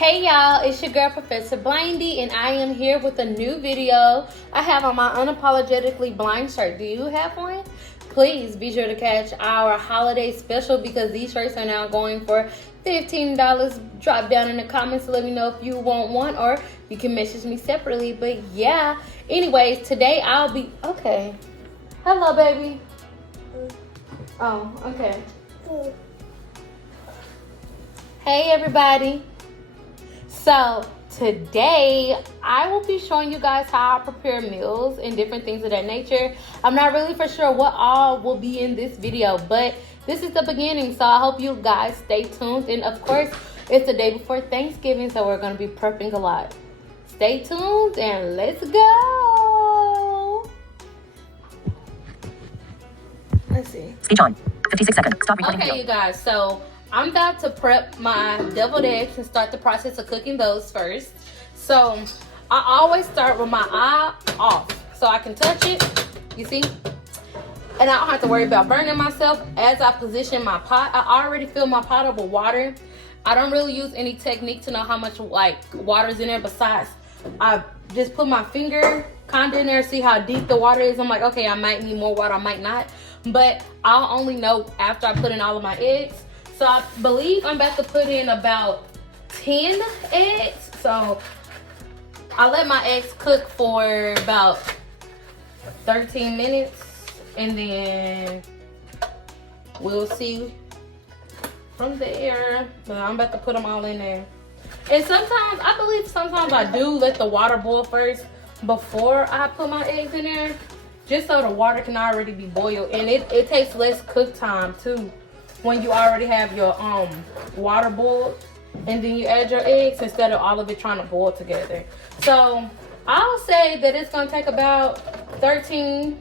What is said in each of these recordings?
Hey y'all, it's your girl Professor Blindie, and I am here with a new video. I have on my Unapologetically Blind shirt. Do you have one? Please be sure to catch our holiday special because these shirts are now going for $15. Drop down in the comments to let me know if you want one, or you can message me separately. But yeah, anyways, today I'll be okay. Hello, baby. Oh, okay. Hey everybody. So today I will be showing you guys how I prepare meals and different things of that nature. I'm not really for sure what all will be in this video, but this is the beginning, so I hope you guys stay tuned. And of course, it's the day before Thanksgiving, so we're going to be prepping a lot. Stay tuned and let's go. Let's see. Speech on. 56 seconds. Stop recording Okay, video. you guys, so I'm about to prep my deviled eggs and start the process of cooking those first. So I always start with my eye off so I can touch it, you see? And I don't have to worry about burning myself as I position my pot. I already fill my pot up with water. I don't really use any technique to know how much water's in there, besides I just put my finger kind of in there, see how deep the water is. I'm like, okay, I might need more water, I might not. But I'll only know after I put in all of my eggs. So I believe I'm about to put in about 10 eggs. So I let my eggs cook for about 13 minutes. And then we'll see from there. But I'm about to put them all in there. And sometimes, I believe sometimes I do let the water boil first before I put my eggs in there. Just so the water can already be boiled. And it takes less cook time too, when you already have your water boiled and then you add your eggs instead of all of it trying to boil together. So I'll say that it's gonna take about 13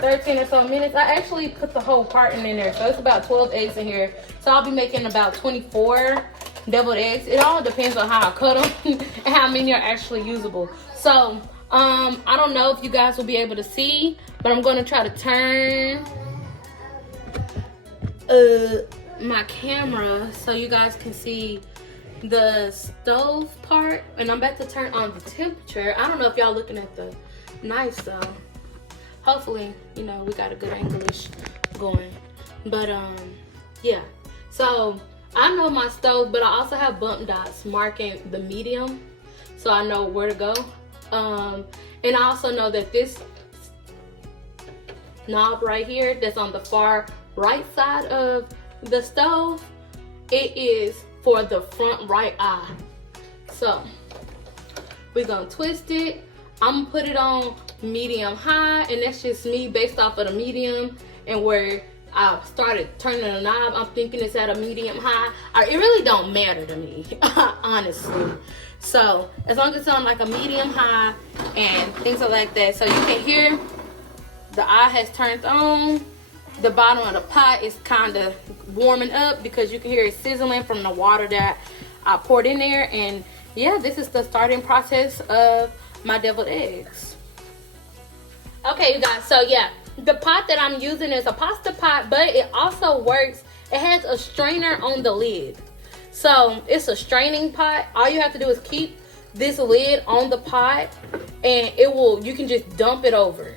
or so minutes. I actually put the whole carton in there, so it's about 12 eggs in here. So I'll be making about 24 deviled eggs. It all depends on how I cut them and how many are actually usable. So I don't know if you guys will be able to see, but I'm gonna try to turn my camera so you guys can see the stove part, and I'm about to turn on the temperature. I don't know if y'all looking at the knife, so hopefully, you know, we got a good English going. But yeah, so I know my stove, but I also have bump dots marking the medium, so I know where to go. And I also know that this knob right here that's on the far right side of the stove, it is for the front right eye. So we're gonna twist it. I'm gonna put it on medium high, and that's just me based off of the medium and where I started turning the knob. I'm thinking it's at a medium high. It really don't matter to me, honestly. So as long as it's on like a medium high and things like that, so you can hear the eye has turned on. The bottom of the pot is kind of warming up because you can hear it sizzling from the water that I poured in there. And yeah, this is the starting process of my deviled eggs. Okay, you guys, so yeah, the pot that I'm using is a pasta pot, but it also works. It has a strainer on the lid. So it's a straining pot. All you have to do is keep this lid on the pot, and you can just dump it over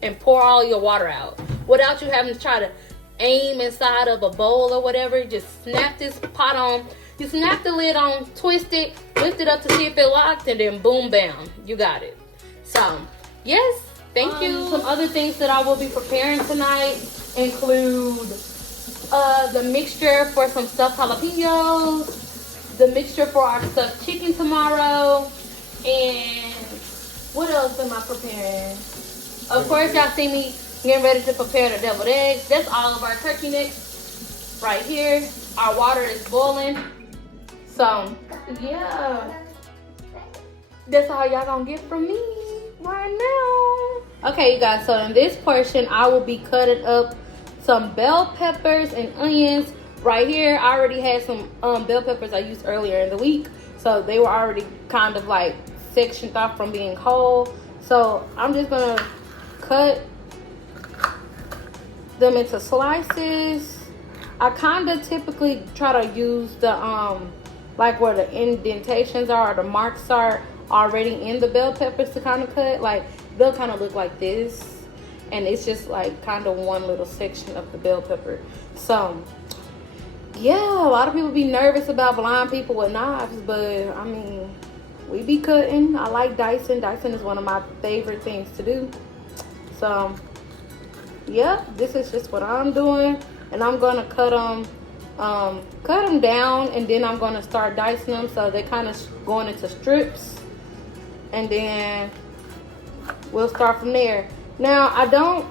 and pour all your water out without you having to try to aim inside of a bowl or whatever. Just snap this pot on. You snap the lid on, twist it, lift it up to see if it locked, and then boom, bam, you got it. So yes, thank you. Some other things that I will be preparing tonight include the mixture for some stuffed jalapenos, the mixture for our stuffed chicken tomorrow, and what else am I preparing? Of course, y'all see me getting ready to prepare the deviled eggs. That's all of our turkey necks right here. Our water is boiling. So, yeah. That's all y'all gonna get from me right now. Okay, you guys, so in this portion, I will be cutting up some bell peppers and onions. Right here, I already had some bell peppers I used earlier in the week. So they were already kind of like sectioned off from being whole. So I'm just gonna cut them into slices. I kind of typically try to use the like where the indentations are or the marks are already in the bell peppers to kind of cut. Like they'll kind of look like this, and it's just like kind of one little section of the bell pepper. So yeah, a lot of people be nervous about blind people with knives, but I mean, we be cutting. I like dicing. Dicing is one of my favorite things to do. So yeah, this is just what I'm doing, and I'm gonna cut them down, and then I'm gonna start dicing them so they're kind of going into strips, and then we'll start from there. Now I don't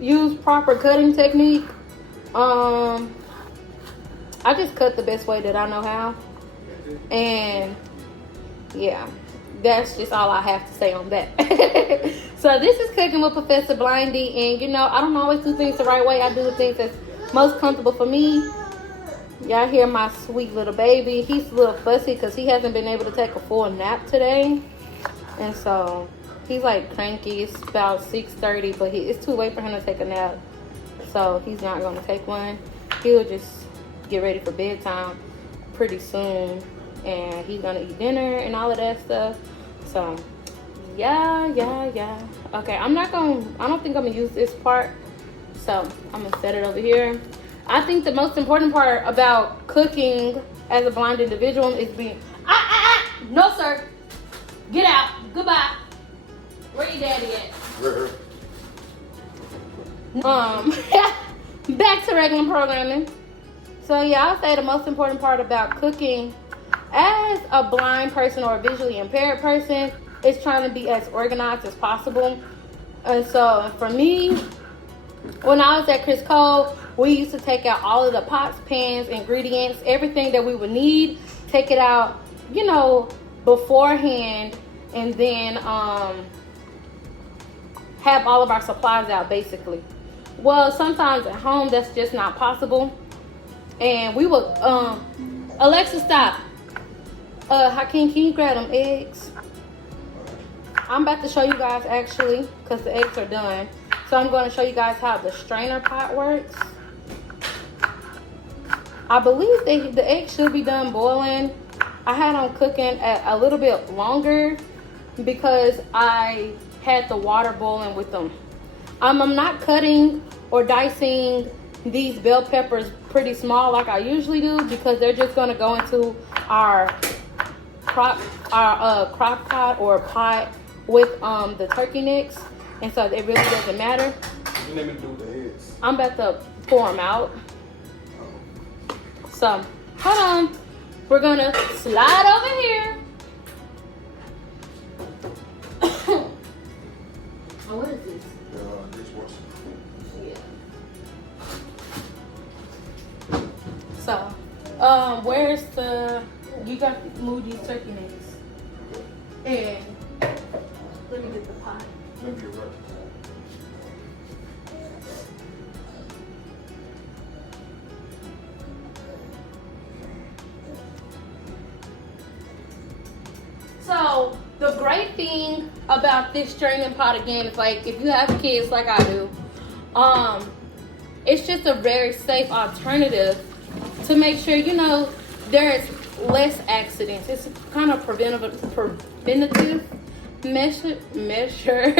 use proper cutting technique. I just cut the best way that I know how, and yeah, that's just all I have to say on that. So this is Cooking with Professor Blindie, and you know, I don't always do things the right way. I do the things that's most comfortable for me. Y'all hear my sweet little baby. He's a little fussy because he hasn't been able to take a full nap today, and so he's like cranky. It's about 6:30, but it's too late for him to take a nap, so he's not going to take one. He'll just get ready for bedtime pretty soon, and he's gonna eat dinner and all of that stuff. So yeah. Okay, I don't think I'm gonna use this part, so I'm gonna set it over here. I think the most important part about cooking as a blind individual is being no sir, get out, goodbye. Where your daddy at? Back to regular programming. So yeah, I'll say the most important part about cooking as a blind person or a visually impaired person is trying to be as organized as possible. And so for me, when I was at Chris Cole, we used to take out all of the pots, pans, ingredients, everything that we would need, take it out, you know, beforehand, and then have all of our supplies out basically. Well, sometimes at home that's just not possible. And we would, Alexa, stop. Hakeem, can you grab them eggs? I'm about to show you guys actually, because the eggs are done. So I'm going to show you guys how the strainer pot works. I believe the eggs should be done boiling. I had them cooking a little bit longer because I had the water boiling with them. I'm not cutting or dicing these bell peppers pretty small like I usually do because they're just gonna go into our crock pot or pot with the turkey necks, and so it really doesn't matter. What you need me to do with the eggs? I'm about to pour them out. So hold on, we're gonna slide over here. Oh, what is this? Dishwasher. Yeah. So, where's the? You got to move these turkey necks. And let me get the pot. Let me get right. So the great thing about this straining pot again is like if you have kids like I do, it's just a very safe alternative to make sure you know there's less accidents. It's kind of preventative measure.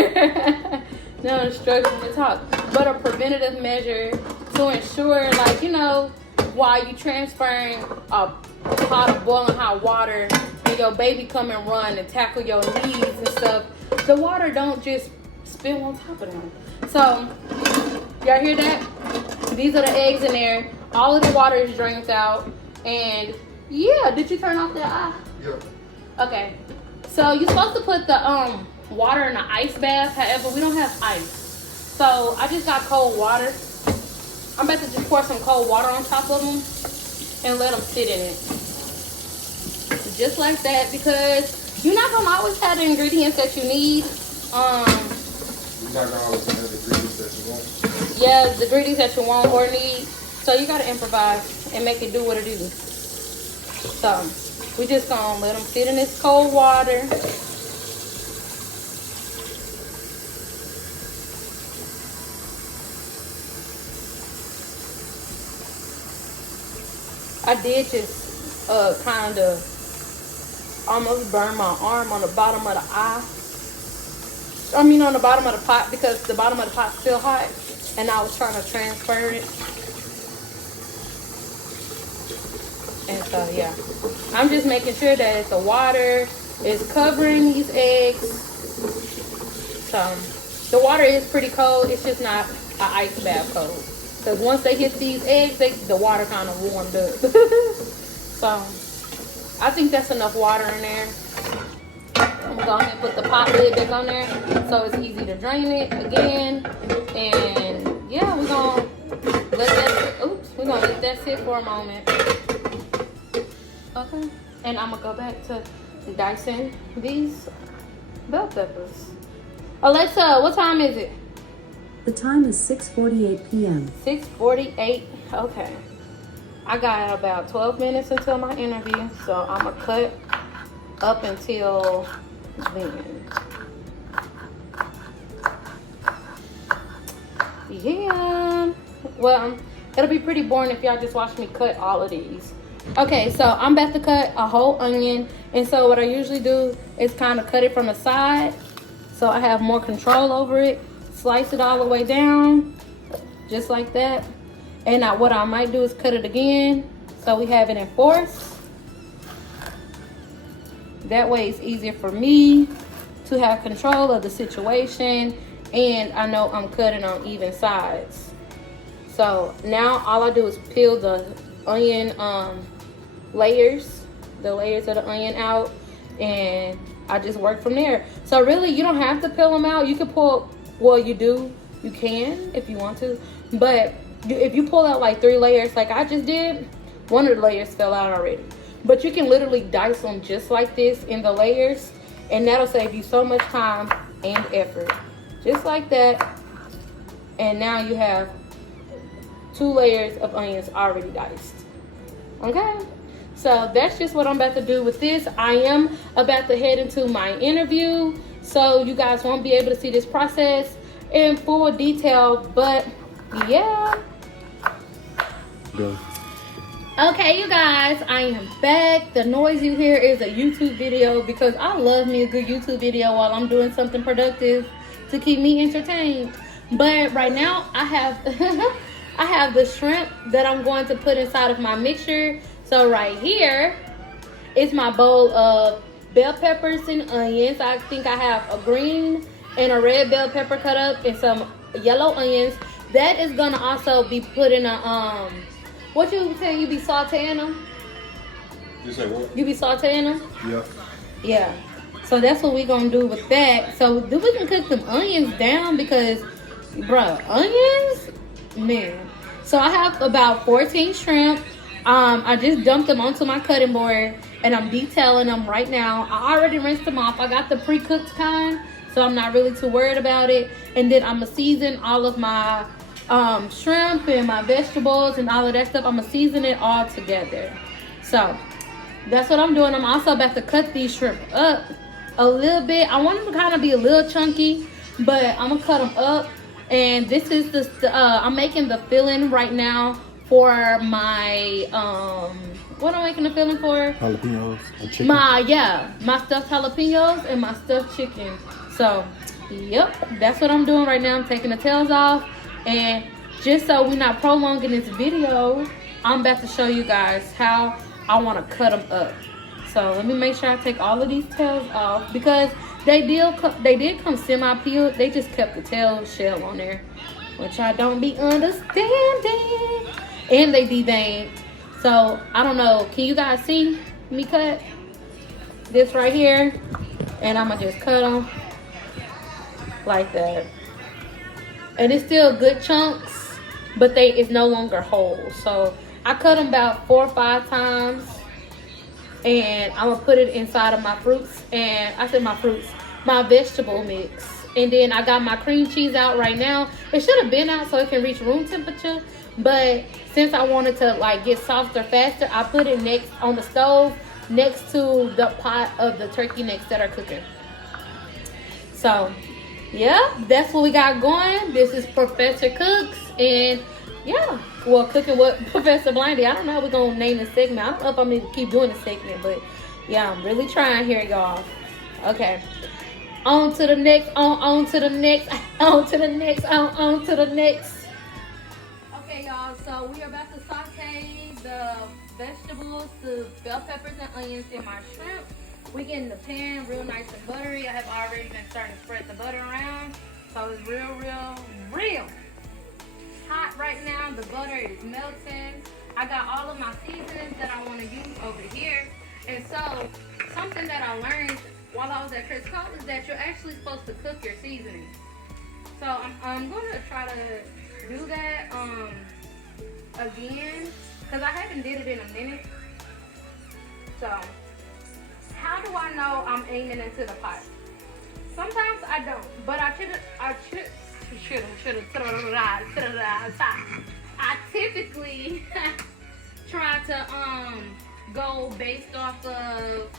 No, I'm struggling to talk, but a preventative measure to ensure, like, you know, while you transferring a pot of boiling hot water and your baby come and run and tackle your knees and stuff, the water don't just spill on top of them. So y'all hear that? These are the eggs in there. All of the water is drained out. And yeah, did you turn off that eye? Yeah. Okay. So you're supposed to put the water in the ice bath. However, we don't have ice. So I just got cold water. I'm about to just pour some cold water on top of them and let them sit in it. Just like that, because you're not gonna always have the ingredients that you need. You're not gonna always have the ingredients that you want. Yeah, the ingredients that you want or need. So you gotta improvise and make it do what it do. So we just gonna let them sit in this cold water. I did just kind of almost burned my arm on the bottom of the eye. I mean on the bottom of the pot, because the bottom of the pot's still hot, and I was trying to transfer it. And so yeah, I'm just making sure that the water is covering these eggs. So the water is pretty cold. It's just not an ice bath cold, because once they hit these eggs, the water kind of warmed up. So I think that's enough water in there. I'm gonna go ahead and put the pot lid back on there so it's easy to drain it again. And yeah, we're gonna let that sit for a moment. Okay, and I'm gonna go back to dicing these bell peppers. Alexa, what time is it? The time is 6:48 p.m. 6:48. Okay, I got about 12 minutes until my interview, so I'm gonna cut up until then. Yeah, well, it'll be pretty boring if y'all just watch me cut all of these. Okay, so I'm about to cut a whole onion, and so what I usually do is kind of cut it from the side so I have more control over it. Slice it all the way down, just like that. And now what I might do is cut it again so we have it in fourths. That way it's easier for me to have control of the situation, and I know I'm cutting on even sides. So now all I do is peel the onion layers of the onion out, and I just work from there. So really, you don't have to peel them out. You can pull, well, you can if you want to, but if you pull out like 3 layers like I just did, one of the layers fell out already. But you can literally dice them just like this in the layers, and that'll save you so much time and effort. Just like that. And now you have 2 layers of onions already diced. Okay? So that's just what I'm about to do with this. I am about to head into my interview, so you guys won't be able to see this process in full detail, but yeah. Go. Okay, you guys, I am back. The noise you hear is a YouTube video, because I love me a good YouTube video while I'm doing something productive to keep me entertained. But right now I have I have the shrimp that I'm going to put inside of my mixture. So right here is my bowl of bell peppers and onions. I think I have a green and a red bell pepper cut up and some yellow onions. That is gonna also be put in a what you saying? You be sauteing them? You say what? You be sauteing them? Yeah. Yeah. So that's what we gonna do with that. So then we can cook them onions down, because, bruh, onions, man. So I have about 14 shrimp. I just dumped them onto my cutting board, and I'm detailing them right now. I already rinsed them off. I got the pre-cooked kind, so I'm not really too worried about it. And then I'm gonna season all of my shrimp and my vegetables and all of that stuff. I'm gonna season it all together. So that's what I'm doing. I'm also about to cut these shrimp up a little bit. I want them to kind of be a little chunky, but I'm gonna cut them up. And this is I'm making the filling right now for my what am I making the filling for? Jalapenos and chicken. My stuffed jalapenos and my stuffed chicken. So yep, that's what I'm doing right now. I'm taking the tails off, and just so we're not prolonging this video, I'm about to show you guys how I want to cut them up. So let me make sure I take all of these tails off, because they did come semi-peeled. They just kept the tail shell on there, which I don't be understanding. And they deveined. So I don't know. Can you guys see me cut this right here? And I'm gonna just cut them like that. And it's still good chunks, but it's no longer whole. So I cut them about 4 or 5 times, and I'm gonna put it inside of my fruits, and my vegetable mix. And then I got my cream cheese out right now. It should have been out so it can reach room temperature, but since I wanted to like get softer faster, I put it next on the stove next to the pot of the turkey necks that are cooking. So yeah, that's what we got going. This is Professor Cooks, and yeah. Well, cooking with Professor Blindie. I don't know how we're gonna name the segment. I don't know if I'm gonna keep doing the segment, but yeah, I'm really trying here, y'all. Okay. On to the next, on to the next, on to the next, on to the next. Okay, y'all, so we are about to saute the vegetables, the bell peppers and onions in my shrimp. We get in the pan real nice and buttery. I have already been starting to spread the butter around. So it's real hot right now. The butter is melting. I got all of my seasonings that I want to use over here. And so something that I learned while I was at Chris Cole is that you're actually supposed to cook your seasonings. So I'm going to try to do that again because I haven't did it in a minute. So how do I know I'm aiming into the pot? Sometimes I don't, but I typically try to go based off of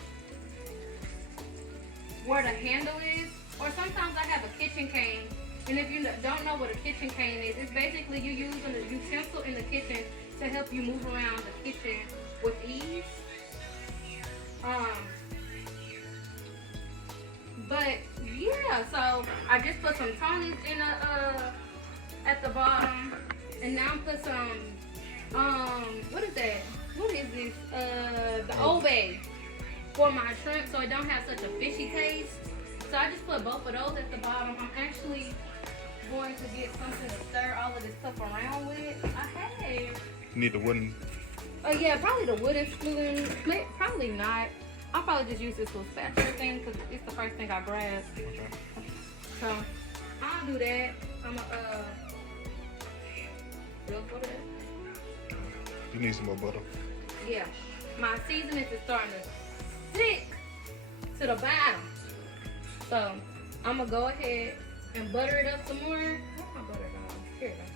where the handle is, or sometimes I have a kitchen cane. And if you don't know what a kitchen cane is, it's basically you use a utensil in the kitchen to help you move around the kitchen with ease. But yeah, so I just put some Tony's in at the bottom, and now I put some what is that? What is this? The Old Bay for my shrimp, so it don't have such a fishy taste. So I just put both of those at the bottom. I'm actually going to get something to stir all of this stuff around with. I have. You need the wooden. Yeah, probably the wooden spoon. Probably not. I'll probably just use this little spatula thing because it's the first thing I grabbed. Okay. So I'll do that. I'm gonna look for that. You need some more butter. Yeah, my seasoning is starting to stick to the bottom. So I'm gonna go ahead and butter it up some more. Where's my butter going? Here it goes.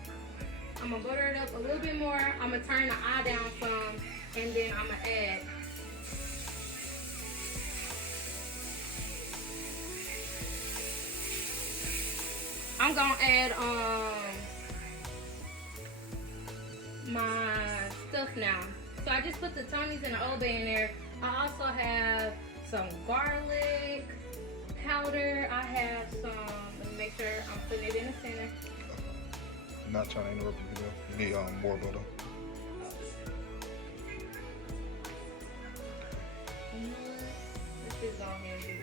I'm gonna butter it up a little bit more. I'm gonna turn the eye down some, and then I'm gonna add my stuff now. So I just put the Tony's and the Old Bay in there. I also have some garlic powder. I have some, let me make sure I'm putting it in the center. I'm not trying to interrupt you though. You need more butter. You know what? Let's just go ahead and do this.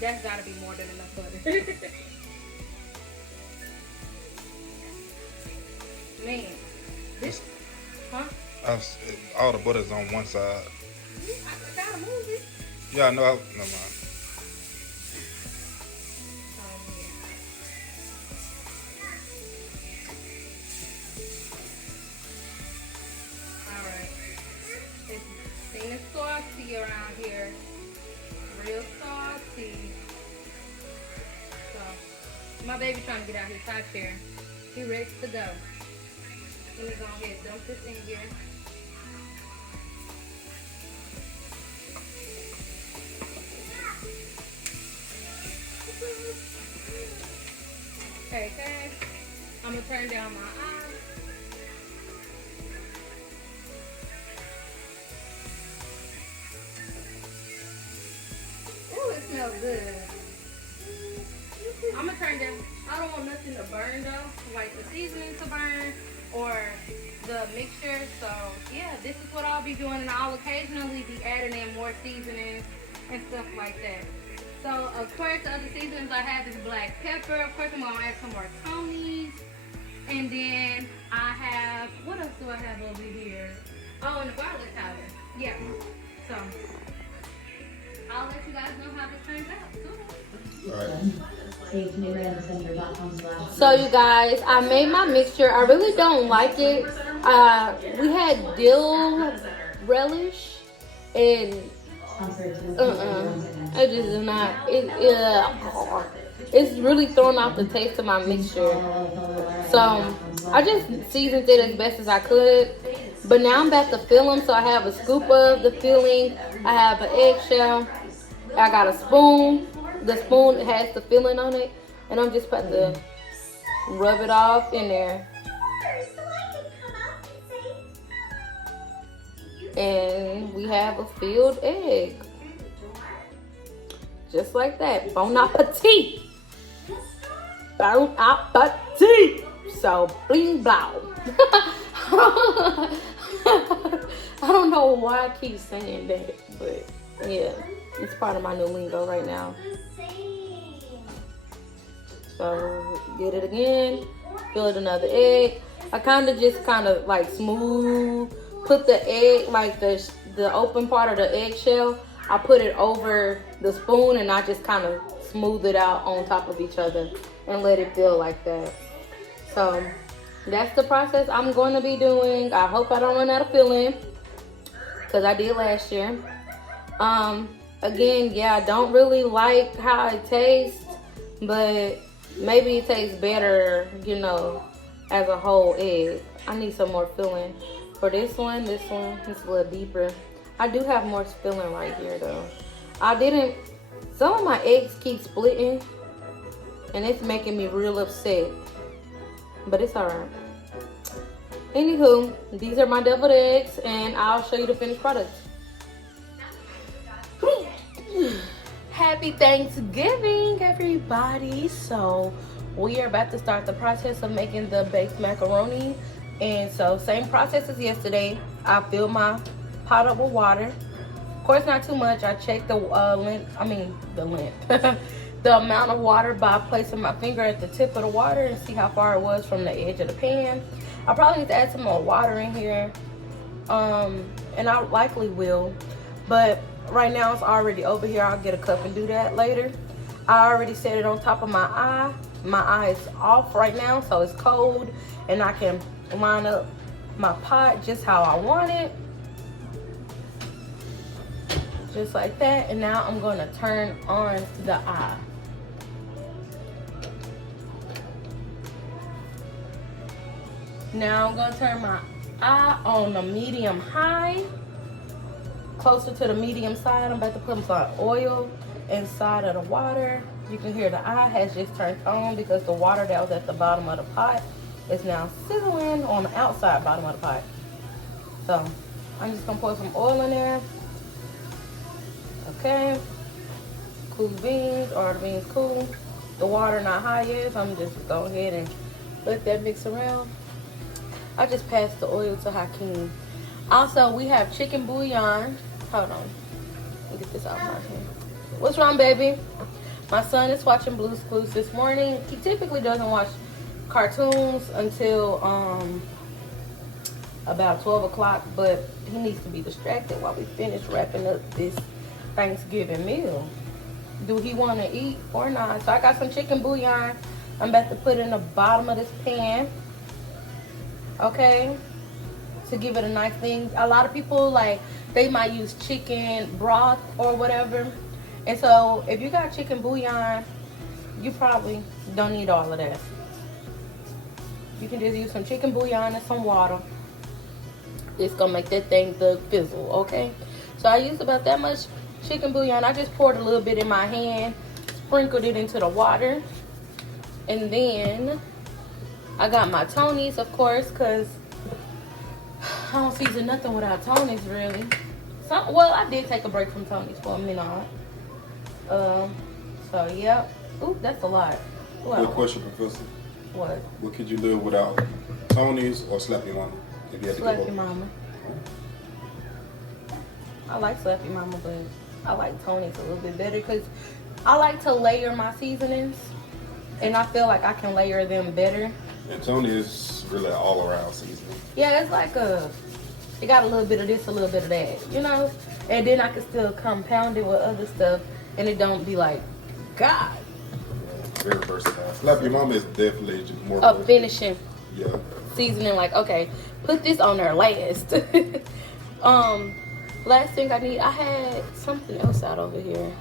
That's gotta be more than enough butter. Man. This, huh? All the butter's on one side. I gotta move it. Yeah, I know. Never mind. Alright. It's seen as saucy around here. Real saucy. So, my baby trying to get out his high chair. He ready to go. Let me go ahead and dump this in here. Okay. I'm gonna turn down my eye. Ooh, it smells good. I'm gonna turn down. I don't want nothing to burn though, like the seasoning to burn or the mixture. So yeah, this is what I'll be doing, and I'll occasionally be adding in more seasonings and stuff like that. So of course, the other seasonings I have is black pepper. Of course, I'm gonna add some more Tony's, and then I have, what else do I have over here? Oh, and the garlic powder. Yeah. So I'll let you guys know how this turns out. Alright. So you guys, I made my mixture. I really don't like it. We had dill relish and it just is not. It's really throwing off the taste of my mixture. So I just seasoned it as best as I could. But now I'm about to fill them. So I have a scoop of the filling. I have an eggshell. I got a spoon. The spoon has the filling on it. And I'm just about to rub it off in there. And we have a filled egg. Just like that. Bon appetit. Bon appetit. So, bling blow. I don't know why I keep saying that, but yeah, it's part of my new lingo right now. So, get it again. Fill it another egg. I kind of like smooth. Put the egg, like the open part of the eggshell, I put it over the spoon and I just kind of smooth it out on top of each other and let it feel like that. So that's the process I'm going to be doing. I hope I don't run out of filling because I did last year. Again, yeah, I don't really like how it tastes, but maybe it tastes better, you know, as a whole egg. I need some more filling. For this one, it's a little deeper. I do have more filling right here though. Some of my eggs keep splitting and it's making me real upset. But it's alright. Anywho, these are my deviled eggs and I'll show you the finished product. Happy Thanksgiving, everybody. So we are about to start the process of making the baked macaroni. And so same process as yesterday. I fill my pot up with water. Of course, not too much. I check the the amount of water by placing my finger at the tip of the water and see how far it was from the edge of the pan. I probably need to add some more water in here. And I likely will. But right now it's already over here. I'll get a cup and do that later. I already set it on top of my eye. My eye is off right now, so it's cold. And I can line up my pot just how I want it. Just like that. And now I'm going to turn on the eye. Now I'm going to turn my eye on the medium high. Closer to the medium side. I'm about to put some oil inside of the water. You can hear the eye has just turned on because the water that was at the bottom of the pot is now sizzling on the outside bottom of the pot. So I'm just gonna pour some oil in there. Okay. Cool beans, or the beans cool. The water not high yet, so I'm just go ahead and let that mix around. I just passed the oil to Hakeem. Also, we have chicken bouillon. Hold on. Let me get this out of my hand. What's wrong, baby? My son is watching Blue's Clues this morning. He typically doesn't watch cartoons until about 12 o'clock, but he needs to be distracted while we finish wrapping up this Thanksgiving meal. Do he want to eat or not? So I got some chicken bouillon I'm about to put in the bottom of this pan, okay, to give it a nice thing. A lot of people, like, they might use chicken broth or whatever. And so if you got chicken bouillon, you probably don't need all of that. You can just use some chicken bouillon and some water. It's gonna make that thing fizzle, okay? So I used about that much chicken bouillon. I just poured a little bit in my hand, sprinkled it into the water. And then I got my Tony's, of course, because I don't season nothing without Tony's, really. Well, I did take a break from Tony's for a minute. So, yep. Ooh, that's a lot. Good question, Professor. What? What could you live without? Tony's or Slap Your Mama? If you had to Slap give Your up. Mama. I like Slap Your Mama, but I like Tony's a little bit better because I like to layer my seasonings, and I feel like I can layer them better. And Tony is really an all-around seasoning. Yeah, it's like it got a little bit of this, a little bit of that, you know? And then I can still compound it with other stuff, and it don't be like, God. Yeah, very versatile. Slap Your Mama is definitely just more A finishing seasoning. Like, okay, put this on there last. Last thing I need, I had something else out over here.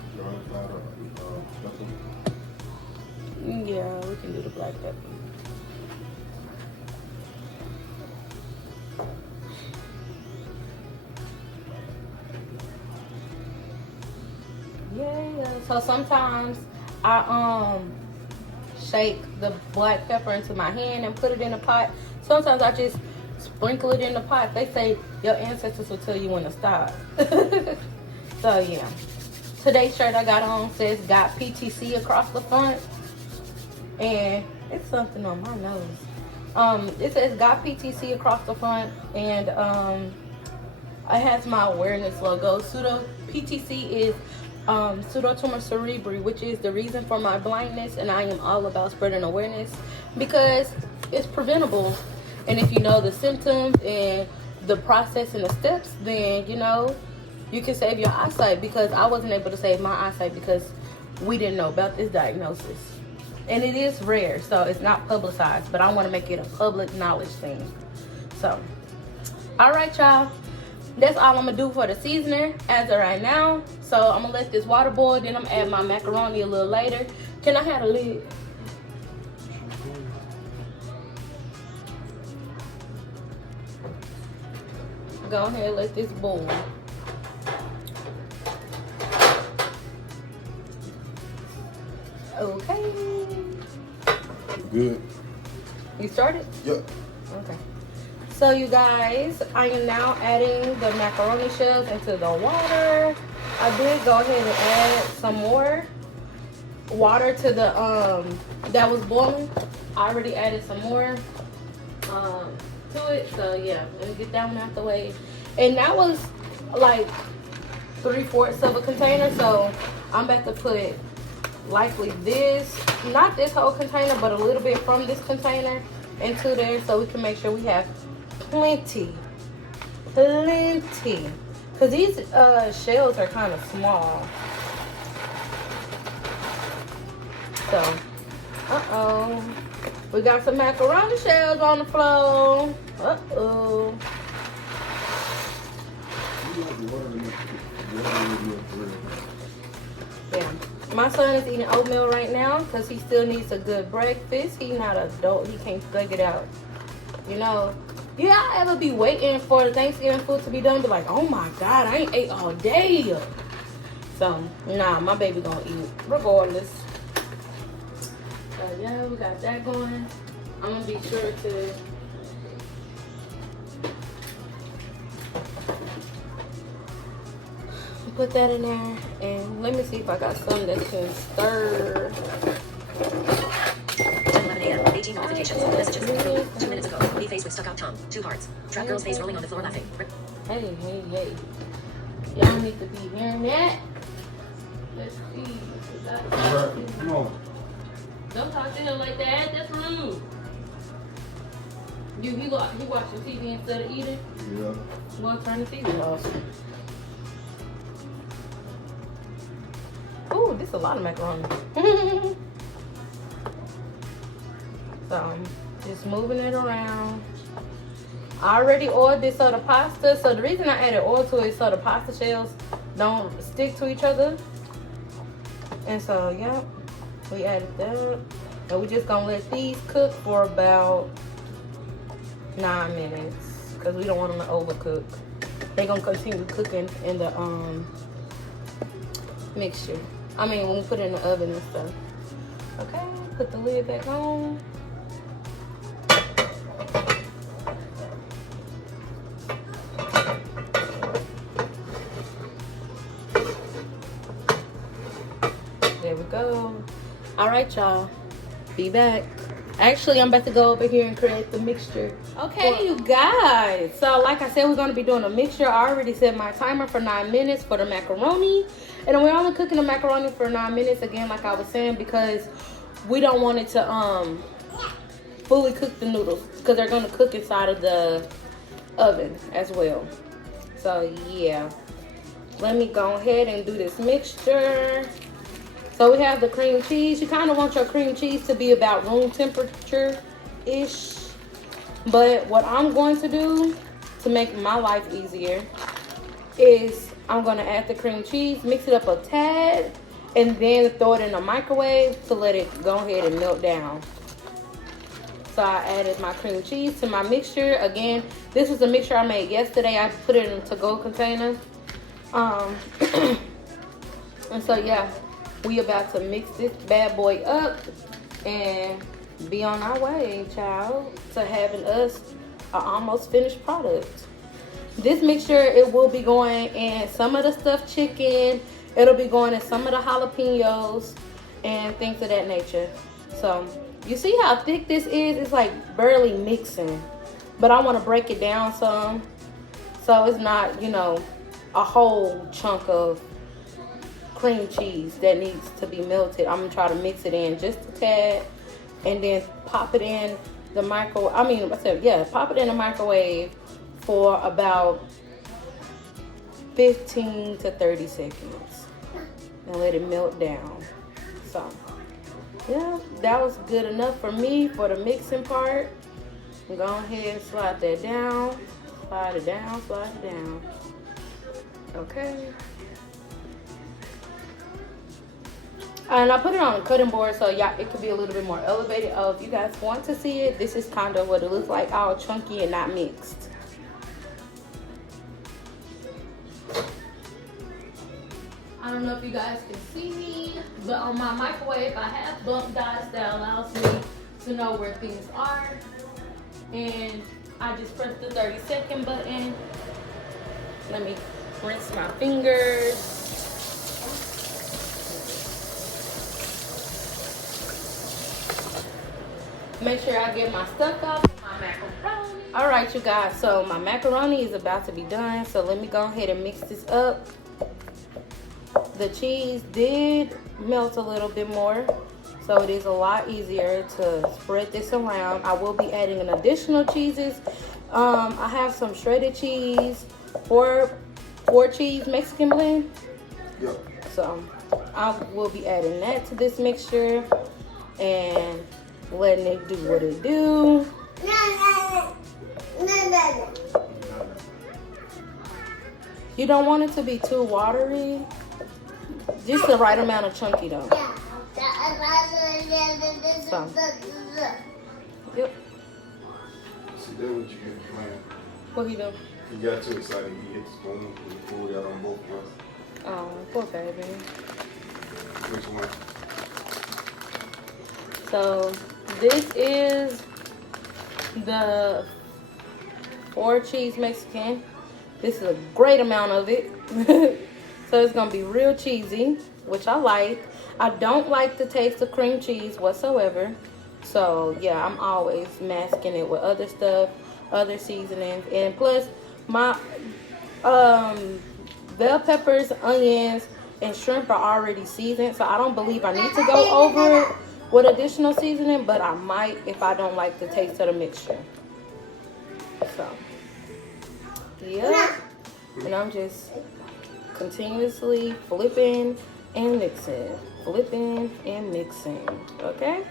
Yeah, we can do the black pepper. So sometimes I shake the black pepper into my hand and put it in a pot. Sometimes I just sprinkle it in the pot. They say your ancestors will tell you when to stop. So yeah. Today's shirt I got on says got PTC across the front. And it's something on my nose. It says got PTC across the front, and it has my awareness logo. PTC is pseudotumor cerebri, which is the reason for my blindness, and I am all about spreading awareness because it's preventable. And if you know the symptoms and the process and the steps, then you know you can save your eyesight, because I wasn't able to save my eyesight because we didn't know about this diagnosis. And it is rare, so it's not publicized, but I want to make it a public knowledge thing. So, all right, y'all. That's all I'm going to do for the seasoning as of right now. So, I'm going to let this water boil, then I'm going to add my macaroni a little later. Can I have a lid? Go ahead and let this boil. Okay. Good. You started? Yep. Okay. So you guys, I am now adding the macaroni shells into the water. I did go ahead and add some more water to the that was boiling. I already added some more to it. So yeah, let me get that one out the way. And that was like 3/4 of a container. So I'm about to put likely this, not this whole container, but a little bit from this container into there, so we can make sure we have plenty, because these shells are kind of small. So we got some macaroni shells on the floor. Yeah. My son is eating oatmeal right now because he still needs a good breakfast. He's not an adult. He can't figure it out. You know, y'all ever be waiting for the Thanksgiving food to be done? Be like, oh my God, I ain't ate all day. So, nah, my baby gonna eat regardless. So, yeah, we got that going. I'm gonna be sure to put that in there, and let me see if I got some that can stir. 11 a.m. 18 notifications. Messages. 2 minutes ago. Me face with stuck out tongue. 2 hearts. Trap girl's face rolling on the floor laughing. Hey. Y'all need to be hearing that. Let's see. Come on. Don't talk to him like that. That's rude. He watching TV instead of eating? Yeah. Well, turn the TV off. Ooh, this is a lot of macaroni. So, just moving it around. I already oiled this so the pasta. So the reason I added oil to it is so the pasta shells don't stick to each other. And so, yeah, we added that. And we just gonna let these cook for about 9 minutes because we don't want them to overcook. They're gonna continue cooking in the mixture. I mean, when we put it in the oven and stuff. Okay, put the lid back on. There we go. All right, y'all. Be back. Actually, I'm about to go over here and create the mixture. Okay, you guys. So, like I said, we're going to be doing a mixture. I already set my timer for 9 minutes for the macaroni. And we're only cooking the macaroni for 9 minutes, again, like I was saying, because we don't want it to fully cook the noodles, because they're going to cook inside of the oven as well. So, yeah. Let me go ahead and do this mixture. So we have the cream cheese. You kind of want your cream cheese to be about room temperature-ish. But what I'm going to do to make my life easier is I'm going to add the cream cheese, mix it up a tad, and then throw it in the microwave to let it go ahead and melt down. So I added my cream cheese to my mixture. Again, this was a mixture I made yesterday. I put it in a to-go container. And so, yeah. we about to mix this bad boy up and be on our way, child, to having us an almost finished product. This mixture, it will be going in some of the stuffed chicken. It'll be going in some of the jalapenos and things of that nature. So you see how thick this is? It's like barely mixing, but I want to break it down some, so it's not, you know, a whole chunk of cream cheese that needs to be melted. I'm gonna try to mix it in just a tad and then pop it in the microwave. Pop it in the microwave for about 15 to 30 seconds and let it melt down. So yeah, that was good enough for me for the mixing part. Go ahead and slide that down, slide it down, slide it down. Okay. And I put it on a cutting board so y'all, it could be a little bit more elevated. Oh, if you guys want to see it, this is kind of what it looks like, all chunky and not mixed. I don't know if you guys can see me, but on my microwave, I have bump dots that allows me to know where things are. And I just press the 30-second button. Let me rinse my fingers. Make sure I get my stuff off my macaroni. All right, you guys, so my macaroni is about to be done. So let me go ahead and mix this up. The cheese did melt a little bit more, so it is a lot easier to spread this around. I will be adding an additional cheeses. I have some shredded cheese, four cheese Mexican blend. Yep. So I will be adding that to this mixture and letting it do what it do. You don't want it to be too watery. Just the right amount of chunky though. So, yep. See, that's what you get, man. What he do? He got too excited. He hit the spoon and pulled out on both of us. Oh, poor baby. Which one? So this is the 4 cheese Mexican. This is a great amount of it. So it's gonna be real cheesy, which I like. I don't like the taste of cream cheese whatsoever. So yeah, I'm always masking it with other stuff, other seasonings. And plus my bell peppers, onions, and shrimp are already seasoned. So I don't believe I need to go over it with additional seasoning, but I might if I don't like the taste of the mixture. So yeah, and I'm just continuously flipping and mixing, okay?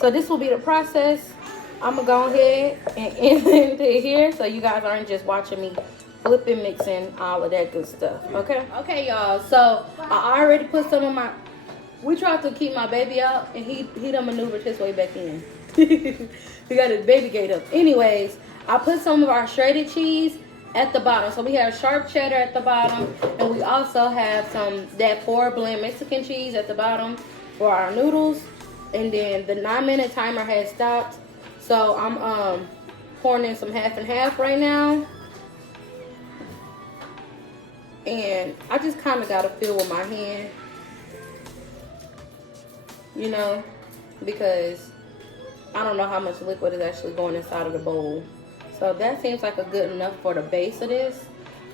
So this will be the process. I'm gonna go ahead and end it here so you guys aren't just watching me flipping, mixing, all of that good stuff, okay? Okay, y'all, so I already put some of my, we tried to keep my baby out and he done maneuvered his way back in. We got his baby gate up. Anyways, I put some of our shredded cheese at the bottom. So we have sharp cheddar at the bottom, and we also have that 4 blend Mexican cheese at the bottom for our noodles. And then the 9-minute timer has stopped, so I'm pouring in some half and half right now. And I just kind of gotta feel with my hand, you know, because I don't know how much liquid is actually going inside of the bowl. So that seems like a good enough for the base of this.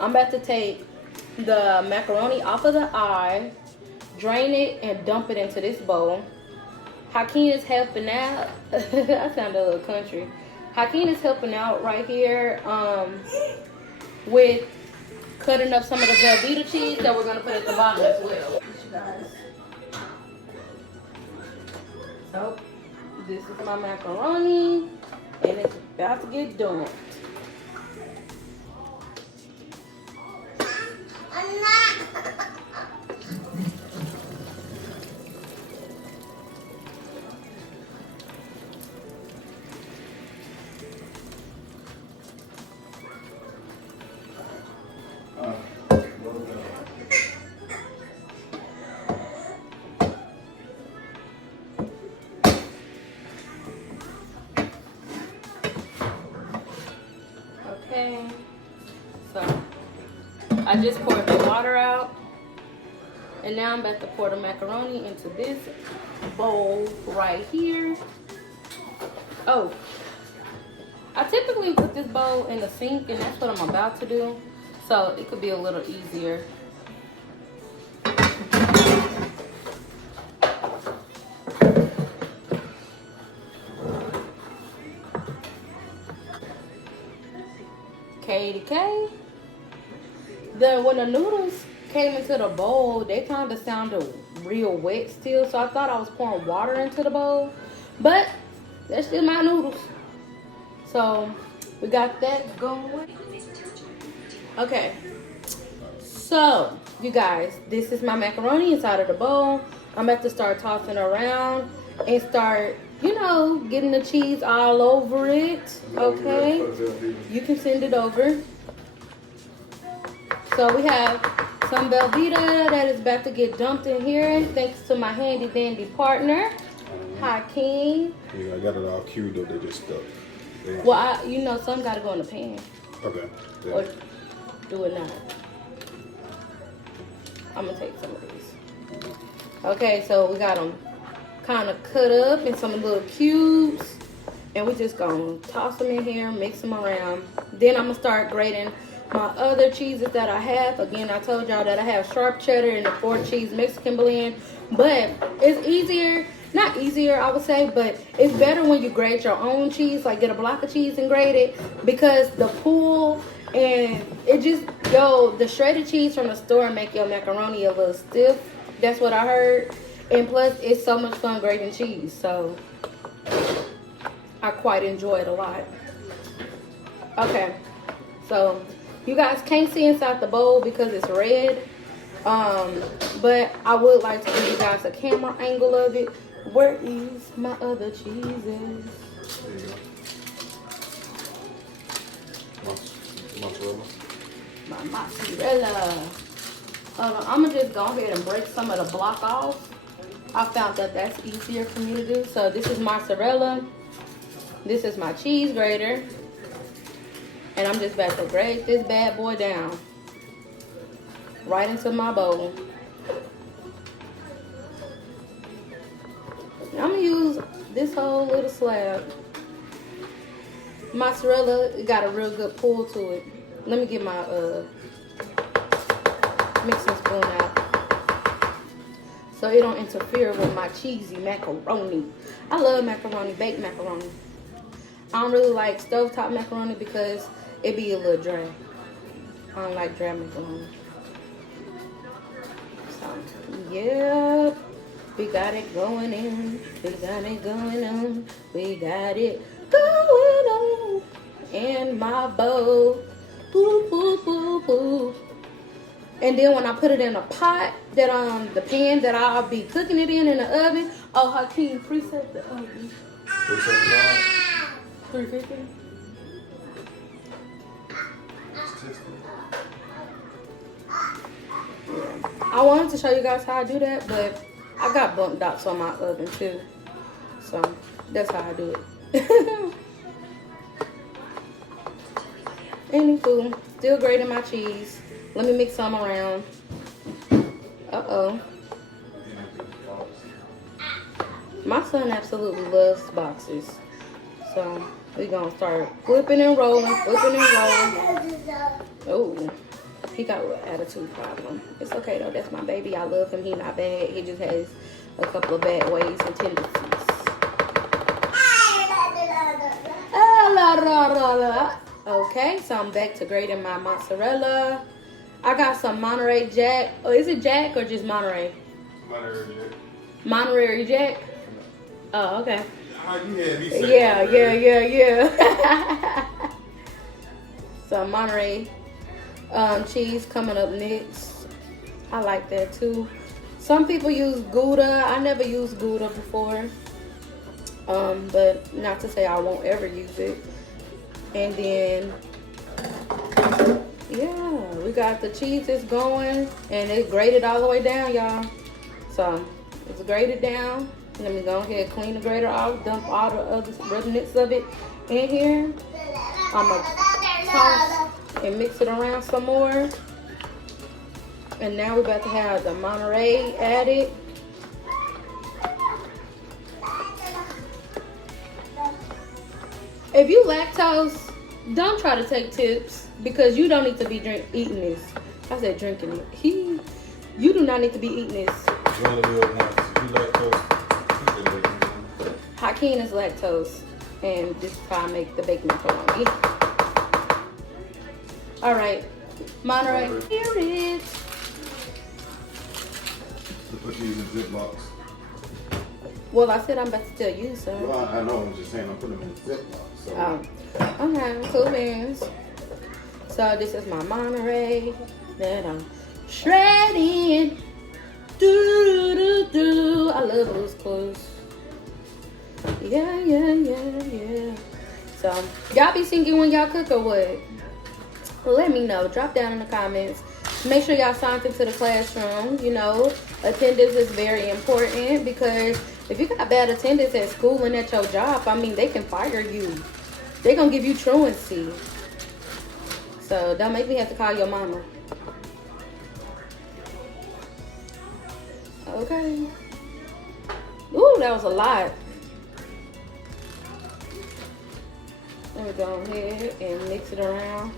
I'm about to take the macaroni off of the eye, drain it, and dump it into this bowl. Hakeem is helping out. I sound a little country. Hakeem is helping out right here with cutting up some of the Velveeta cheese that we're going to put at the bottom as well. So this is my macaroni, and it's about to get done. I just poured the water out. And now I'm about to pour the macaroni into this bowl right here. Oh, I typically put this bowl in the sink, and that's what I'm about to do. So it could be a little easier. Katie K. Then when the noodles came into the bowl, they kind of sounded real wet still. So I thought I was pouring water into the bowl. But that's still my noodles. So we got that going. Okay. So, you guys, this is my macaroni inside of the bowl. I'm about to start tossing around and start, you know, getting the cheese all over it. Okay. You can send it over. So we have some Velveeta that is about to get dumped in here, thanks to my handy dandy partner, Hakeem. Yeah, I got it all queued up. They just stuck. Well, you know, some gotta go in the pan. Okay. Yeah. Or do it now. I'm gonna take some of these. Okay, so we got them kind of cut up in some little cubes, and we just gonna toss them in here, mix them around. Then I'm gonna start grating my other cheeses that I have. Again, I told y'all that I have sharp cheddar and the 4-cheese Mexican blend, but it's easier, not easier I would say, but it's better when you grate your own cheese, like get a block of cheese and grate it, because the pull and it just, the shredded cheese from the store make your macaroni a little stiff. That's what I heard. And plus, it's so much fun grating cheese, so I quite enjoy it a lot. Okay, so you guys can't see inside the bowl because it's red, but I would like to give you guys a camera angle of it. Where is my other cheeses? Mozzarella. My mozzarella. I'm gonna just go ahead and break some of the block off. I found that that's easier for me to do. So this is mozzarella. This is my cheese grater. And I'm just about to grate this bad boy down right into my bowl. I'm gonna use this whole little slab. Mozzarella got a real good pull to it. Let me get my mixing spoon out so it don't interfere with my cheesy macaroni. I love macaroni, baked macaroni. I don't really like stovetop macaroni because it be a little dry. I don't like dry macaroni. So, yep. We got it going in. We got it going on. We got it going on in my bowl. Boo, boo, boo, boo. And then when I put it in a pot, that the pan that I'll be cooking it in the oven. Oh, Hakeem, preset the oven. 350. I wanted to show you guys how I do that, but I got bump dots on my oven too. So that's how I do it. Anywho, still grating my cheese. Let me mix some around. Uh-oh. My son absolutely loves boxes. So we're going to start flipping and rolling, Oh, he got a little attitude problem. It's okay though, that's my baby. I love him. He's not bad. He just has a couple of bad ways and tendencies. Okay, so I'm back to grating my mozzarella. I got some Monterey Jack. Oh, is it Jack or just Monterey? Monterey Jack. Monterey Jack? Oh, okay. Yeah. So Monterey cheese coming up next. I like that too. Some people use Gouda. I never used Gouda before. But not to say I won't ever use it. And then, yeah, we got the cheeses going, and it's grated all the way down, y'all. So it's grated down. Let me go ahead and clean the grater off, dump all the other remnants of it in here. I'm gonna toss and mix it around some more. And now we're about to have the Monterey added. If you lactose, don't try to take tips because you don't need to be eating this. I said drinking it. You do not need to be eating this. You only live once. If you lactose, keep it lactose. Hakeem is lactose, and this is how I make the baked macaroni. All right, Monterey, here it is. To put these in Ziplocs. Well, I said I'm about to tell you, sir. Well, I know. I'm just saying I'm putting them in Ziplocs. So. Okay, cool beans. So this is my Monterey that I'm shredding. Do. I love those clothes. Yeah. So y'all be singing when y'all cook or what? Let me know. Drop down in the comments. Make sure y'all signed into the classroom. You know, attendance is very important because if you got bad attendance at school and at your job, I mean, they can fire you. They're going to give you truancy. So don't make me have to call your mama. Okay. Ooh, that was a lot. Let me go ahead and mix it around.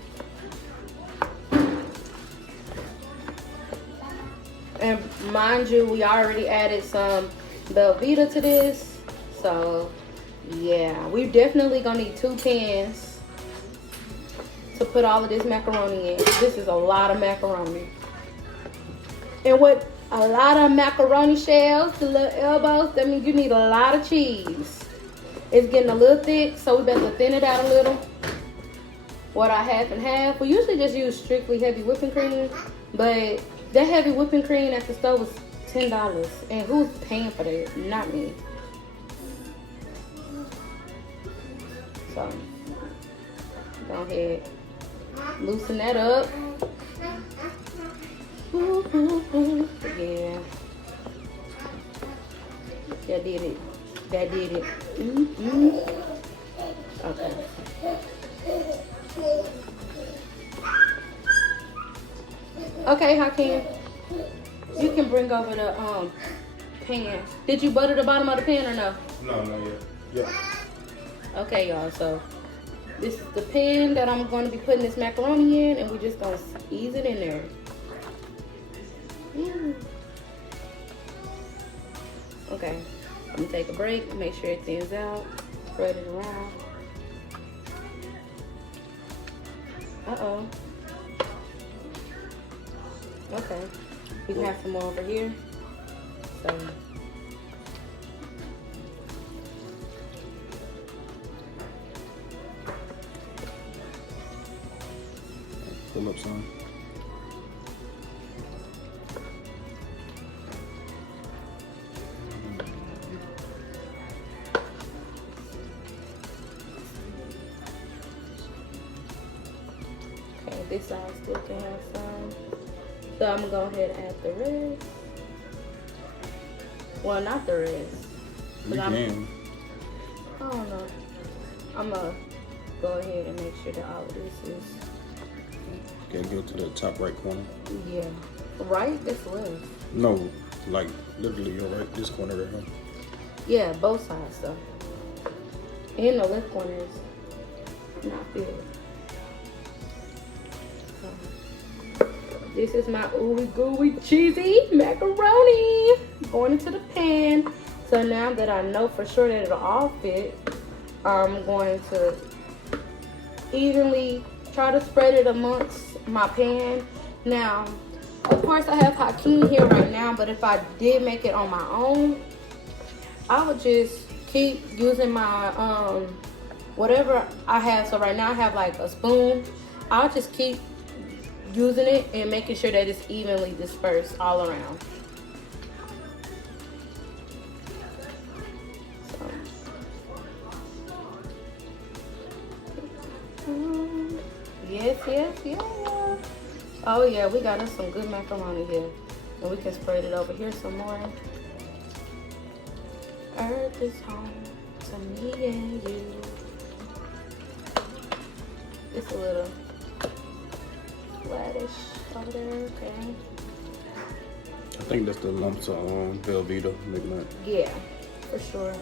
And mind you, we already added some Velveeta to this. So, yeah. We're definitely going to need 2 pans to put all of this macaroni in. This is a lot of macaroni. And with a lot of macaroni shells, the little elbows, that means you need a lot of cheese. It's getting a little thick, so we better thin it out a little. What I half and half. We usually just use strictly heavy whipping cream, but that heavy whipping cream at the store was $10. And who's paying for that? Not me. So, go ahead. Loosen that up. Yeah. That did it. That did it. Okay. Okay, Hakeem. You can bring over the pan. Did you butter the bottom of the pan or no? No, not yet. Yeah. Okay, y'all. So this is the pan that I'm going to be putting this macaroni in, and we're just going to ease it in there. Okay. I'm going to take a break, make sure it thins out, spread it around. Uh-oh. Okay. We can have some more over here. So. Fill up some. Okay, this side still can have some. So I'm gonna go ahead and add the rest. Well, not the rest. You can. I don't know. I'm gonna go ahead and make sure that all of this is. Okay, go to the top right corner. Yeah. Right? This left. No, like literally your right, this corner right here. Yeah, both sides though. And the left corner is not filled. This is my ooey gooey cheesy macaroni going into the pan. So now that I know for sure that it'll all fit, I'm going to evenly try to spread it amongst my pan. Now, of course I have Hakeem here right now, but if I did make it on my own, I would just keep using my whatever I have. So right now I have like a spoon. I'll just keep using it and making sure that it's evenly dispersed all around. Yes. Oh yeah, we got us some good macaroni here. And we can spread it over here some more. Earth is home to me and you. It's a little flattish over there, okay. I think that's the lumps of Velveeta making that. Yeah, for sure.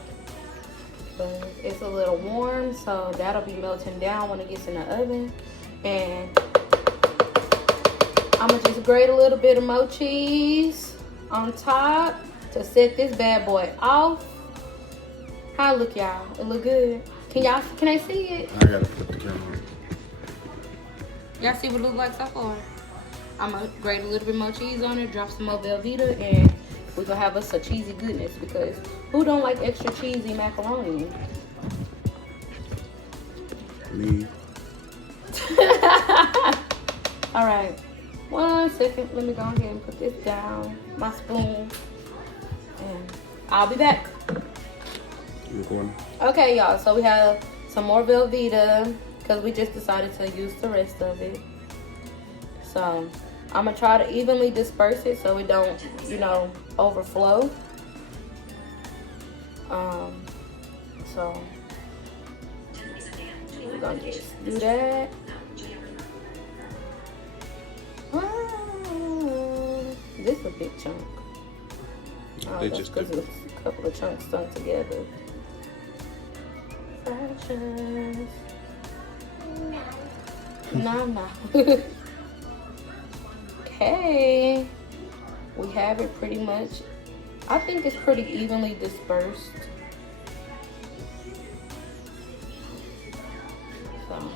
But it's a little warm, so that'll be melting down when it gets in the oven. And I'm gonna just grate a little bit of more cheese on top to set this bad boy off. How it look, y'all? It look good. Can I see it? I gotta put the camera on. Y'all see what it look like so far? I'm gonna grate a little bit more cheese on it, drop some more Velveeta, and we're gonna have us a cheesy goodness, because who don't like extra cheesy macaroni? Me. All right, 1 second. Let me go ahead and put this down, my spoon, and I'll be back. You recording? Okay, y'all, so we have some more Velveeta because we just decided to use the rest of it. So I'm gonna try to evenly disperse it so it don't, overflow. So we're gonna just do that. This is a big chunk. They just because it's a couple of chunks stuck together. Fractions. No. Okay. We have it pretty much. I think it's pretty evenly dispersed. So.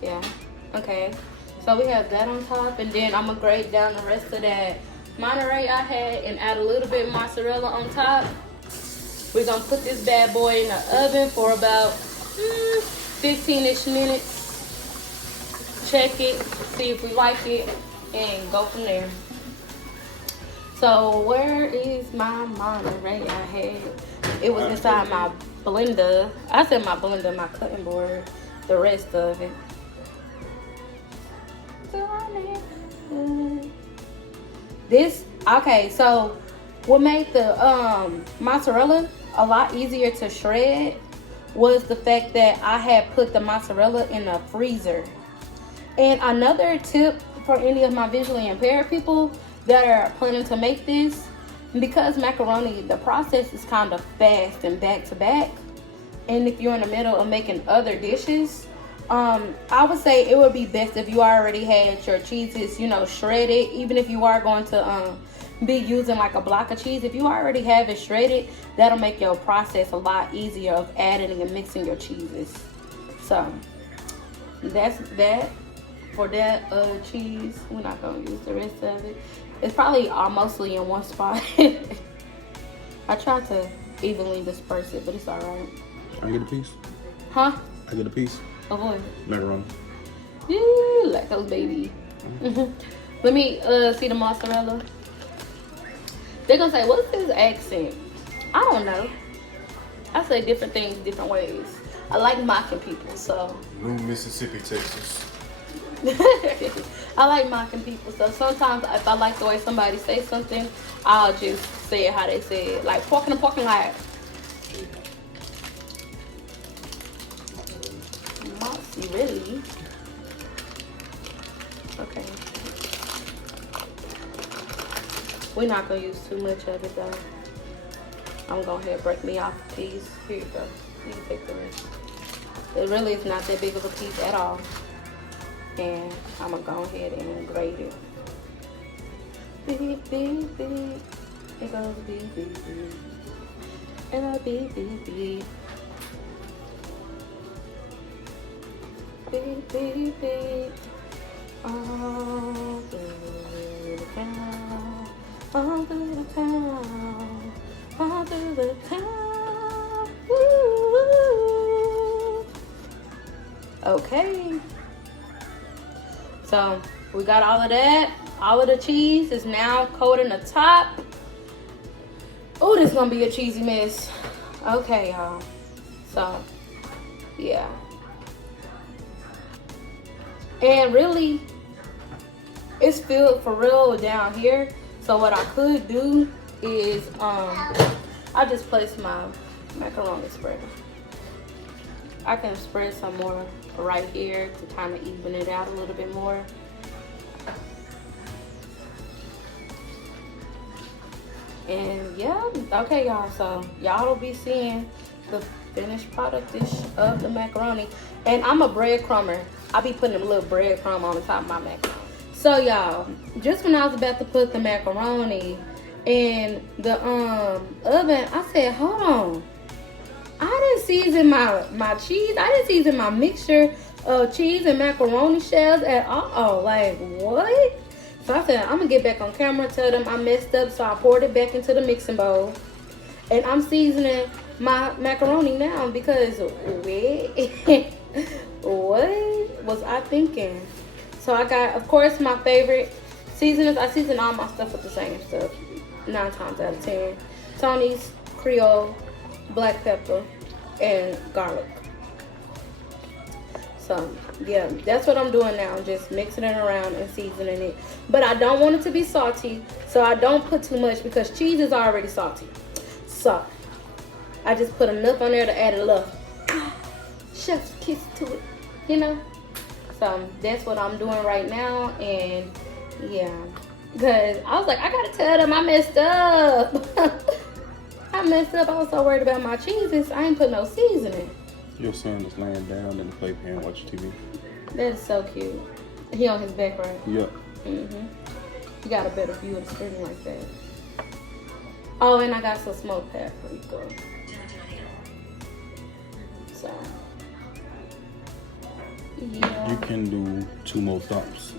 Yeah. Okay. So we have that on top, and then I'm gonna grate down the rest of that Monterey I had and add a little bit of mozzarella on top. We're gonna put this bad boy in the oven for about 15-ish minutes. Check it, see if we like it, and go from there. So where is my Monterey I had? It was inside my blender. I said my blender, my cutting board, the rest of it. So what made the mozzarella a lot easier to shred was the fact that I had put the mozzarella in the freezer. And another tip for any of my visually impaired people that are planning to make this, because macaroni, the process is kind of fast and back to back, and if you're in the middle of making other dishes, I would say it would be best if you already had your cheeses, shredded. Even if you are going to be using like a block of cheese, if you already have it shredded, that'll make your process a lot easier of adding and mixing your cheeses. So that's that for that cheese. We're not gonna use the rest of it. It's probably mostly in one spot. I tried to evenly disperse it, but it's all right. I get a piece. Huh? I get a piece. Avoid. Macaroni. Ooh, like a baby. Let me see the mozzarella. They're gonna say, what's his accent? I don't know. I say different things different ways. I like mocking people, so. New Mississippi, Texas. I like mocking people, so sometimes if I like the way somebody say something, I'll just say it how they say it. Like parking the parking lot. Mossy, really? Okay. We're not gonna use too much of it though. I'm gonna go ahead and break me off a piece. Here you go. You can take the rest. It really is not that big of a piece at all. And I'm gonna go ahead and grate it. Beep, beep, beep. It goes beep, beep, beep. And a beep, beep, beep. Beep, beep, beep. All through the town. All through the town. All through the town. Woo. Okay. So we got all of that. All of the cheese is now coating the top. Oh, this is gonna be a cheesy mess. Okay, y'all. So, yeah. And really, it's filled for real down here. So what I could do is, I just place my macaroni spreader. I can spread some more right here to kind of even it out a little bit more. And yeah, okay, y'all. So y'all will be seeing the finished product dish of the macaroni. And I'm a breadcrumber. I be putting a little breadcrumb on the top of my macaroni. So y'all, just when I was about to put the macaroni in the oven, I said, hold on. I didn't season my cheese. I didn't season my mixture of cheese and macaroni shells at all. Like, what? So I said, I'm going to get back on camera, tell them I messed up. So I poured it back into the mixing bowl. And I'm seasoning my macaroni now because, wait, what was I thinking? So I got, of course, my favorite seasonings. I season all my stuff with the same stuff, 9 times out of 10. Tony's, Creole, black pepper, and garlic. So yeah, that's what I'm doing now, just mixing it around and seasoning it. But I don't want it to be salty, so I don't put too much because cheese is already salty. So I just put enough on there to add a little chef's kiss to it, you know. So that's what I'm doing right now. And yeah, because I was like, I gotta tell them I messed up. I messed up. I was so worried about my cheeses. I ain't put no seasoning. Your son is laying down in the playpen watching TV. That is so cute. He on his back, right? Yep. Mm-hmm. You got a better view of the screen like that. Oh, and I got some smoked paprika. So, yeah. You can do 2 more stops.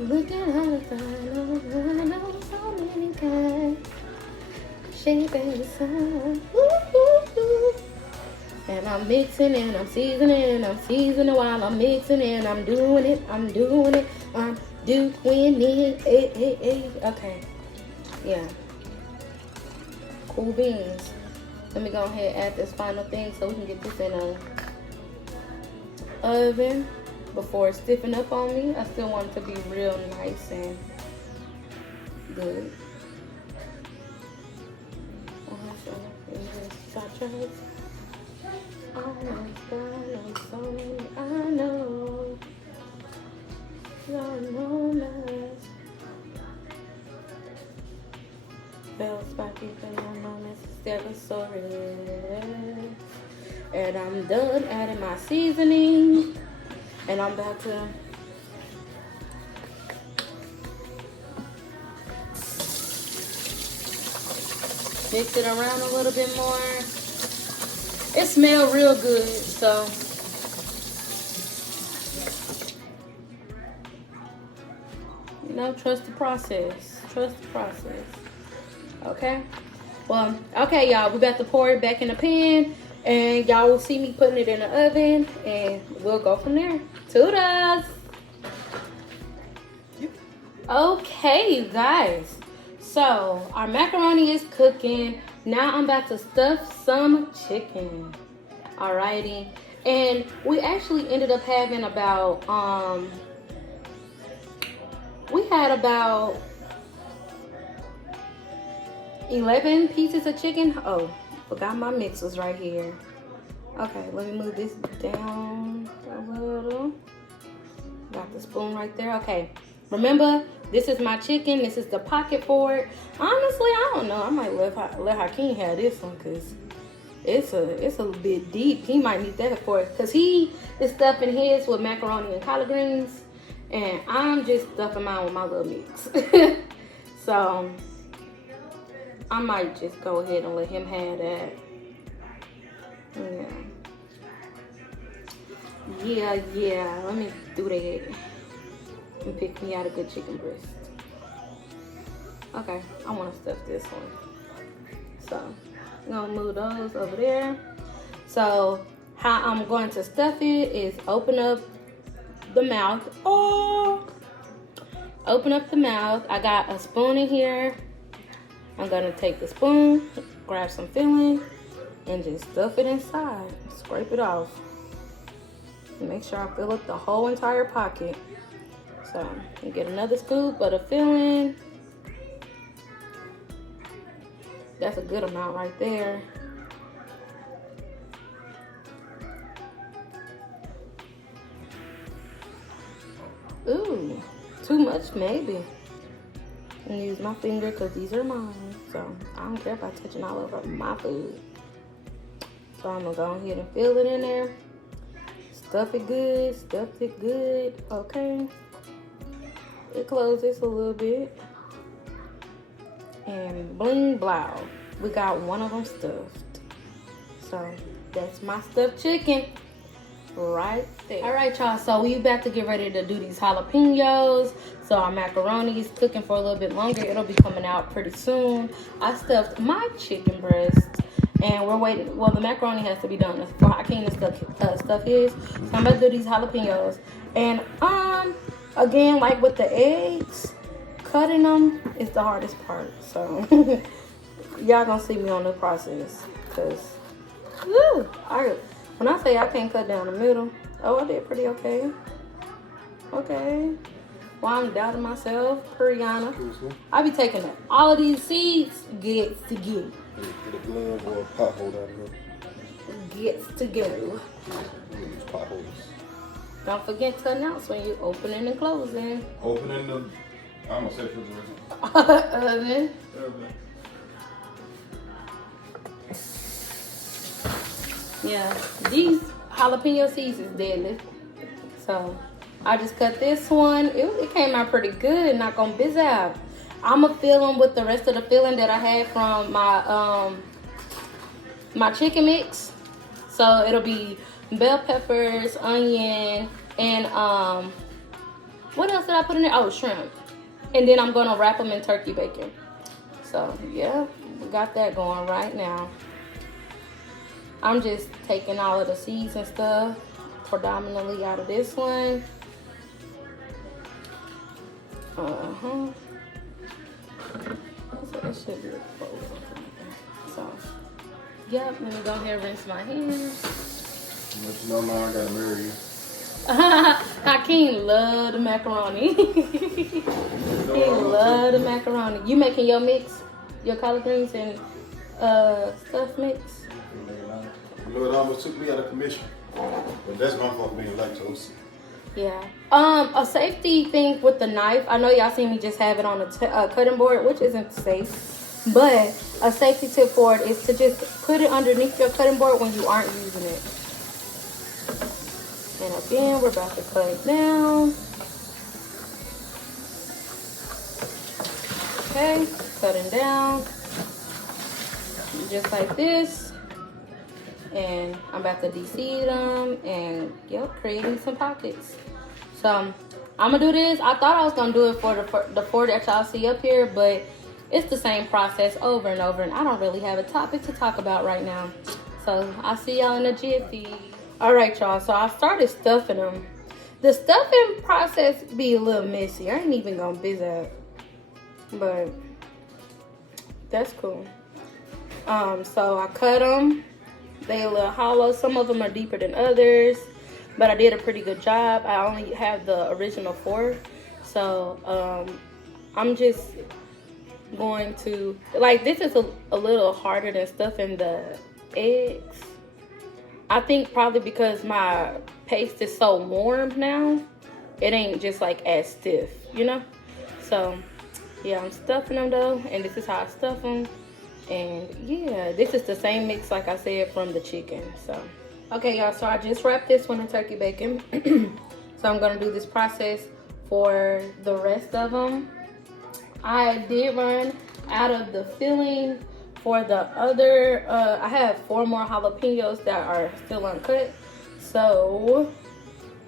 Look at all the time, I know so many times. Shaping the sun. And I'm mixing and I'm seasoning, while I'm mixing and I'm doing it, I'm doing it. Okay. Yeah. Cool beans. Let me go ahead and add this final thing so we can get this in a oven before it stiffen up on me. I still want it to be real nice and good. I know. Bell spiky Stegosaurus. And I'm done adding my seasoning. And I'm about to mix it around a little bit more. It smells real good, so you know, trust the process. Trust the process. Okay. Well, okay, y'all. We about to pour it back in the pan, and y'all will see me putting it in the oven, and we'll go from there. Toodles. Okay, you guys. So our macaroni is cooking. Now I'm about to stuff some chicken. Alrighty. And we actually ended up having about we had about 11 pieces of chicken. Oh, forgot my mixers right here. Okay, let me move this down a little. Got the spoon right there. Okay. Remember, this is my chicken. This is the pocket for it. Honestly, I don't know. I might let Hakeem have this one because it's a bit deep. He might need that for it because he is stuffing his with macaroni and collard greens, and I'm just stuffing mine with my little mix. So I might just go ahead and let him have that. Yeah. Let me do that. And pick me out a good chicken breast. Okay, I want to stuff this one. So I'm gonna move those over there. So how I'm going to stuff it is open up the mouth. Open up the mouth. I got a spoon in here. I'm gonna take the spoon, grab some filling, and just stuff it inside. Scrape it off. Make sure I fill up the whole entire pocket. So you get another scoop of the filling. That's a good amount right there. Ooh, too much maybe. and use my finger because these are mine. So I don't care about touching all over my food. So I'm gonna go ahead and fill it in there. Stuff it good, okay. It closes a little bit. And bling blow. We got one of them stuffed. So that's my stuffed chicken right there. All right, y'all, so we about to get ready to do these jalapenos. So our macaroni is cooking for a little bit longer. It'll be coming out pretty soon. I stuffed my chicken breast. And we're waiting. Well, the macaroni has to be done before Hakeem and stuff is. So I'm about to do these jalapenos. And again, like with the eggs, cutting them is the hardest part. So y'all gonna see me on the process. Cause when I say I can't cut down the middle, oh, I did pretty okay. Okay. Well, I'm doubting myself, Brianna. I be taking all of these seeds, gets to get. Get a glove or a pothole down here. Gets to go. Potholes. Don't forget to announce when you opening and closing. Opening the, I almost said refrigerator. Oven. Yeah, these jalapeno seeds is deadly. So I just cut this one. It came out pretty good. Not gonna bizz out. I'ma fill them with the rest of the filling that I had from my my chicken mix. So it'll be bell peppers, onion, and what else did I put in there? Oh, shrimp. And then I'm gonna wrap them in turkey bacon. So yeah, we got that going right now. I'm just taking all of the seeds and stuff predominantly out of this one. So it should be exposed. So, yep, let me go ahead and rinse my hands. Let you know now I gotta marry you. Hakeem love the macaroni. He love the macaroni. You making your mix, your collard greens and stuff mix? You know, it almost took me out of commission. But that's my fault being lactose. Yeah. A safety thing with the knife. I know y'all seen me just have it on a cutting board, which isn't safe. But a safety tip for it is to just put it underneath your cutting board when you aren't using it. And again, we're about to cut it down. Okay, cutting down. Just like this. And I'm about to de-seed them and creating some pockets. So I'm gonna do this. I thought I was gonna do it for the four that y'all see up here, but it's the same process over and over, and I don't really have a topic to talk about right now. So I'll see y'all in a jiffy. All right, y'all, so I started stuffing them. The stuffing process be a little messy. I ain't even gonna bizz out, but that's cool. So I cut them. They a little hollow. Some of them are deeper than others, but I did a pretty good job. I only have the original 4. So I'm just going to, like, this is a little harder than stuffing the eggs. I think probably because my paste is so warm now, it ain't just like as stiff, you know? So yeah, I'm stuffing them though, and this is how I stuff them. And yeah, this is the same mix like I said from the chicken. So okay, y'all, so I just wrapped this one in turkey bacon. So I'm gonna do this process for the rest of them. I did run out of the filling for the other I have 4 more jalapenos that are still uncut, so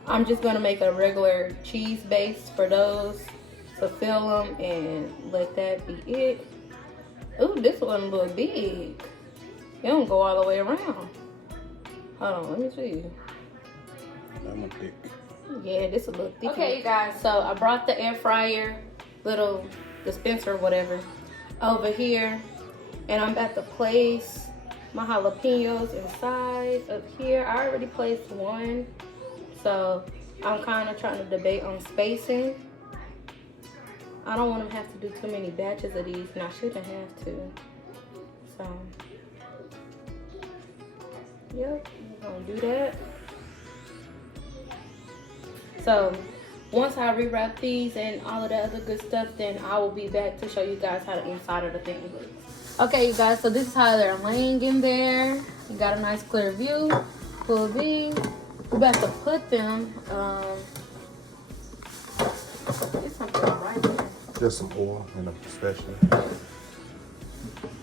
I'm just gonna make a regular cheese base for those to fill them and let that be it. Ooh, this one a little big. You don't go all the way around. Hold on, let me see. I'm gonna pick. Yeah, this a little thick. Okay, you guys, so I brought the air fryer, little dispenser or whatever, over here. And I'm about to place my jalapenos inside up here. I already placed one. So I'm kind of trying to debate on spacing. I don't want to have to do too many batches of these, and I shouldn't have to. So, yep, we're gonna do that. So once I rewrap these and all of that other good stuff, then I will be back to show you guys how the inside of the thing looks. Okay, you guys, so this is how they're laying in there. You got a nice clear view, full view. We're about to put them, it's something right there. Just some oil and a spatula.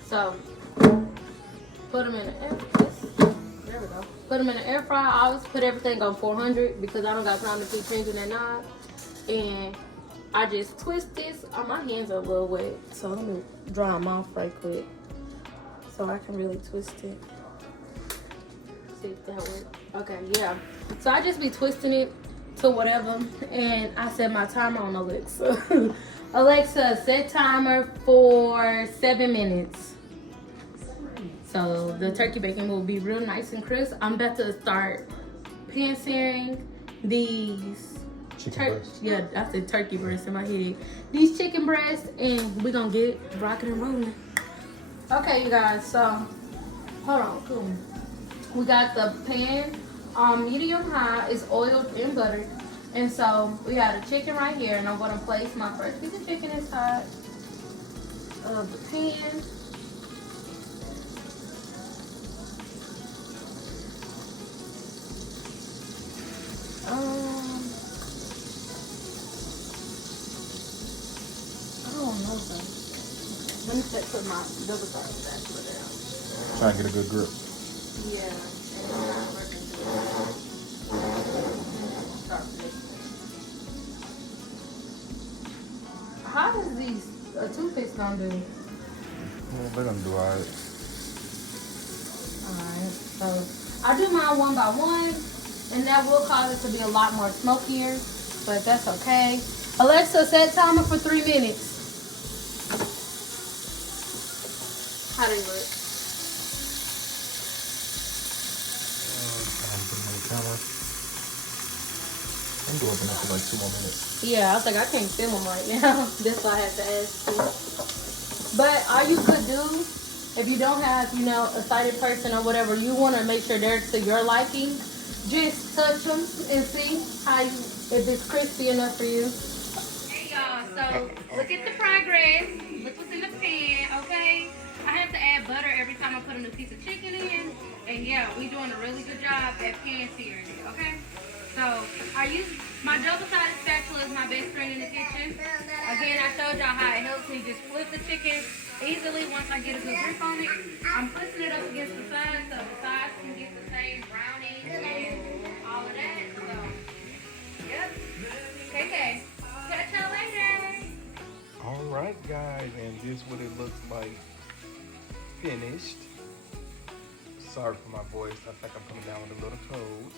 So, put them in the air. There we go. Put them in the air fryer. I always put everything on 400 because I don't got time to keep changing that knob. And I just twist this. Oh, my hands are a little wet, so let me dry them off right quick so I can really twist it. See if that works. Okay, yeah. So I just be twisting it to whatever, and I set my timer on Alexa. Alexa, set timer for 7 minutes. So the turkey bacon will be real nice and crisp. I'm about to start pan searing these Chicken breasts. Yeah, I said turkey breasts in my head. These chicken breasts, and we're gonna get rocking and rolling. Okay, you guys, so hold on, cool. We got the pan medium high, is oiled and buttered. And so we got a chicken right here, and I'm gonna place my first piece of chicken inside of the pan. I don't know though. Let me check put my double garlic back for down. Try and get a good grip. Yeah. How does these toothpicks gonna do? Well, they're gonna do alright. Alright, so I do mine one by one, and that will cause it to be a lot more smokier, but that's okay. Alexa, set timer for 3 minutes. How do you look? I'm doing it for like 2 more minutes. Yeah, I was like, I can't film them right now. That's why I have to ask you. But all you could do, if you don't have, you know, a sighted person or whatever, you want to make sure they're to your liking. Just touch them and see how you, if it's crispy enough for you. Hey y'all, so look at the progress. Look what's in the pan, okay? I have to add butter every time I put a new piece of chicken in. And yeah, we doing a really good job at pan searing it, okay? So I use my double-sided spatula is my best friend in the kitchen. Again, I showed y'all how it helps me just flip the chicken easily once I get a good grip on it. I'm pushing it up against the sides so the sides can get the same browning and all of that. So, yep. Okay. Catch y'all later. Alright guys, and this what it looks like finished. Sorry for my voice, I think I'm coming down with a little cold.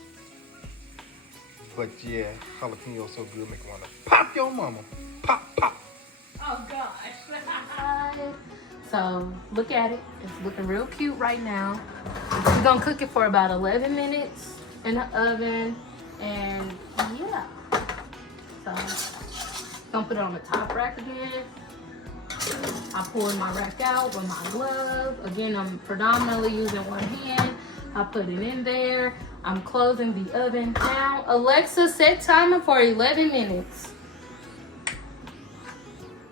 But yeah, jalapeno so good, make me wanna pop your mama. Pop, pop. Oh gosh. So look at it. It's looking real cute right now. We're gonna cook it for about 11 minutes in the oven, and yeah. So gonna put it on the top rack again. I pulled my rack out with my glove. Again, I'm predominantly using one hand. I put it in there. I'm closing the oven down. Alexa, set timer for 11 minutes.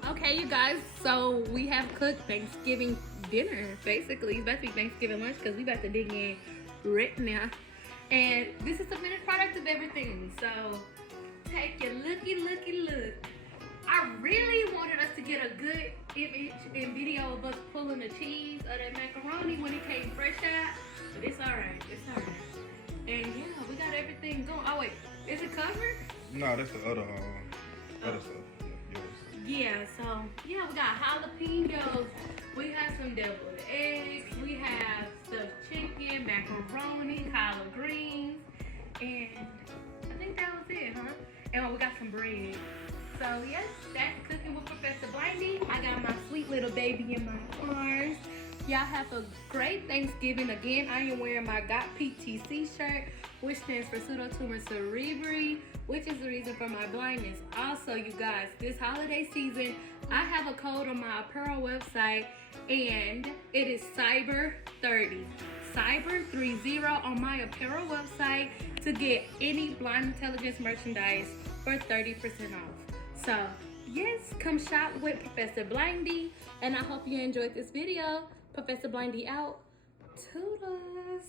Okay, you guys, so we have cooked Thanksgiving dinner, basically. It's about to be Thanksgiving lunch because we about to dig in right now. And this is the finished product of everything. So take your looky look. I really wanted us to get a good image and video of us pulling the cheese of that macaroni when it came fresh out. But it's alright, it's alright. And yeah, we got everything going. Oh wait, is it covered? No, that's the other stuff. Yeah, yours. Yeah, so yeah, we got jalapenos. We have some deviled eggs. We have stuffed chicken, macaroni, collard greens, and I think that was it, huh? And we got some bread. So yes, that's cooking with Professor Blindie. I got my sweet little baby in my arms. Y'all have a great Thanksgiving. Again, I am wearing my Got PTC shirt, which stands for pseudotumor cerebri, which is the reason for my blindness. Also, you guys, this holiday season, I have a code on my apparel website, and it is Cyber30. Cyber30 on my apparel website to get any Blind Intelligence merchandise for 30% off. So yes, come shop with Professor Blindie, and I hope you enjoyed this video. Professor Blindie out. Toodles.